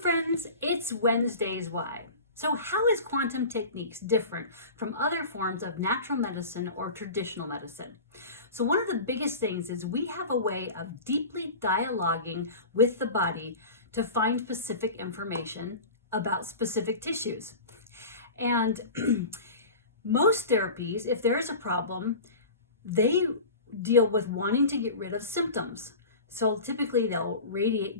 friends, it's Wednesday's Why. So how is quantum techniques different from other forms of natural medicine or traditional medicine? So one of the biggest things is we have a way of deeply dialoguing with the body to find specific information about specific tissues. And most therapies, if there is a problem, they deal with wanting to get rid of symptoms. So typically they'll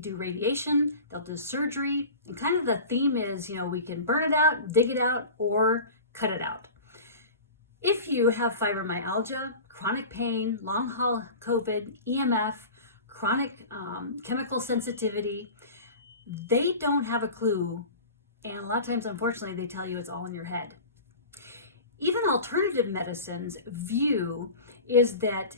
do radiation, they'll do surgery, and kind of the theme is, we can burn it out, dig it out, or cut it out. If you have fibromyalgia, chronic pain, long haul COVID, EMF, chronic chemical sensitivity, they don't have a clue. And a lot of times, unfortunately, they tell you it's all in your head. Even alternative medicine's view is that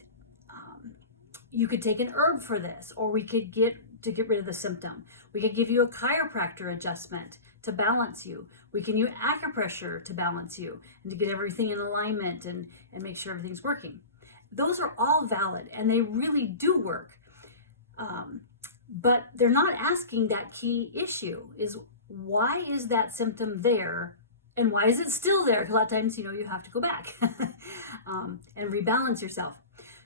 you could take an herb for this, or we could get rid of the symptom. We could give you a chiropractor adjustment to balance you. We can use acupressure to balance you and to get everything in alignment and make sure everything's working. Those are all valid and they really do work. But they're not asking that key issue is why is that symptom there and why is it still there? Because a lot of times, you have to go back and rebalance yourself.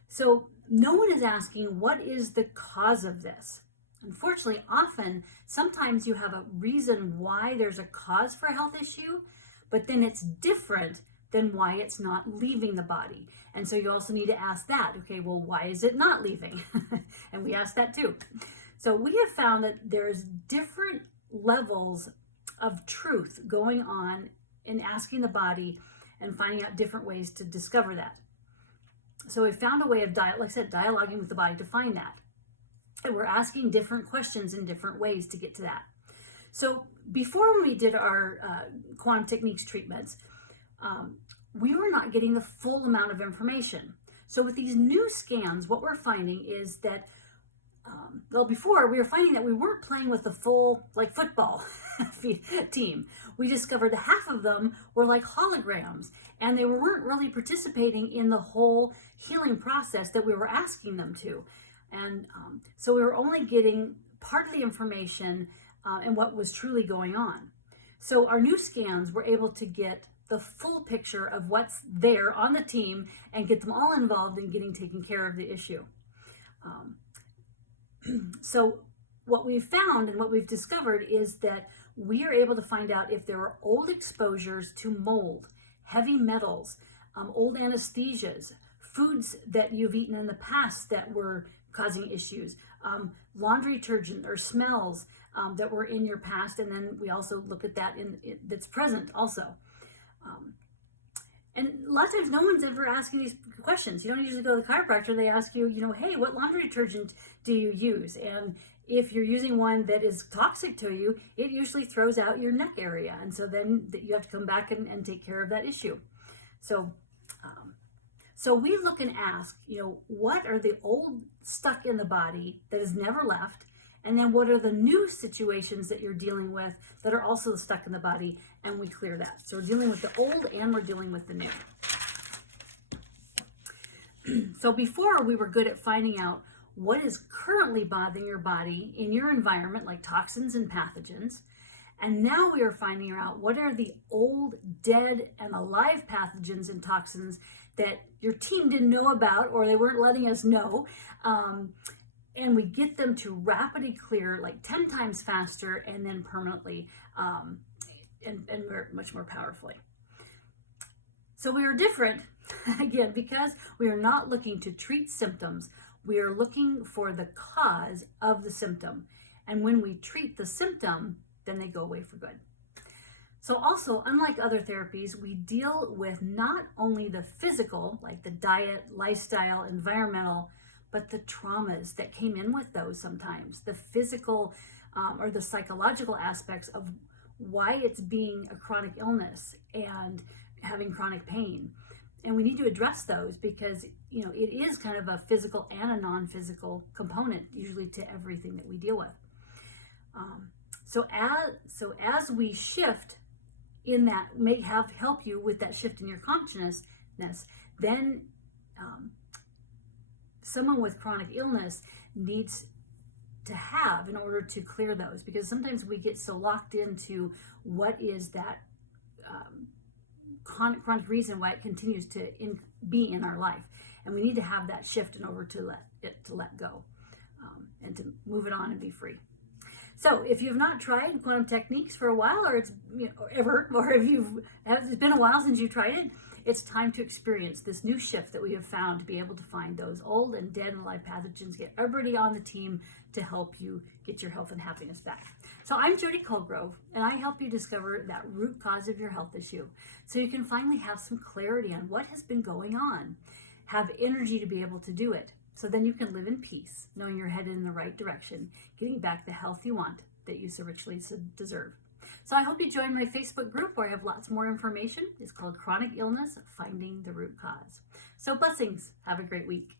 So no one is asking what is the cause of this. Unfortunately, sometimes you have a reason why there's a cause for a health issue, but then it's different than why it's not leaving the body. And so you also need to ask that, okay, well, why is it not leaving? And we ask that too. So we have found that there's different levels of truth going on in asking the body and finding out different ways to discover that. So we found a way of, dialoguing with the body to find that. And we're asking different questions in different ways to get to that. So before we did our quantum techniques treatments, we were not getting the full amount of information. So with these new scans, what we're finding is that, before we were finding that we weren't playing with the full, football team. We discovered half of them were like holograms, and they weren't really participating in the whole healing process that we were asking them to. And so we were only getting part of the information and what was truly going on. So our new scans were able to get the full picture of what's there on the team and get them all involved in getting taken care of the issue. So what we've found and what we've discovered is that we are able to find out if there are old exposures to mold, heavy metals, old anesthesias, foods that you've eaten in the past that were causing issues, laundry detergent or smells that were in your past. And then we also look at that that's present also. And a lot of times no one's ever asking these questions. You don't usually go to the chiropractor. They ask you, hey, what laundry detergent do you use? And if you're using one that is toxic to you, it usually throws out your neck area. And so then you have to come back and take care of that issue. So we look and ask, what are the old stuck in the body that has never left? And then what are the new situations that you're dealing with that are also stuck in the body? And we clear that. So we're dealing with the old and we're dealing with the new. So before we were good at finding out what is currently bothering your body in your environment, like toxins and pathogens. And now we are finding out what are the old, dead, and alive pathogens and toxins that your team didn't know about or they weren't letting us know. And we get them to rapidly clear 10 times faster and then permanently and much more powerfully. So we are different, again, because we are not looking to treat symptoms. We are looking for the cause of the symptom. And when we treat the symptom, then they go away for good. So also, unlike other therapies, we deal with not only the physical, like the diet, lifestyle, environmental, but the traumas that came in with those sometimes, the physical or the psychological aspects of why it's being a chronic illness and having chronic pain. And we need to address those because, it is kind of a physical and a non-physical component usually to everything that we deal with. So as we shift in that, help you with that shift in your consciousness, then someone with chronic illness needs to have in order to clear those, because sometimes we get so locked into what is that chronic reason why it continues to be in our life, and we need to have that shift in order to let go, and to move it on and be free. So if you've not tried quantum techniques for a while, or it's or ever, or if it's been a while since you tried it, it's time to experience this new shift that we have found to be able to find those old and dead and alive pathogens, get everybody on the team to help you get your health and happiness back. So I'm Jody Colegrove, and I help you discover that root cause of your health issue so you can finally have some clarity on what has been going on, have energy to be able to do it, so then you can live in peace, knowing you're headed in the right direction, getting back the health you want that you so richly deserve. So I hope you join my Facebook group where I have lots more information. It's called Chronic Illness, Finding the Root Cause. So blessings. Have a great week.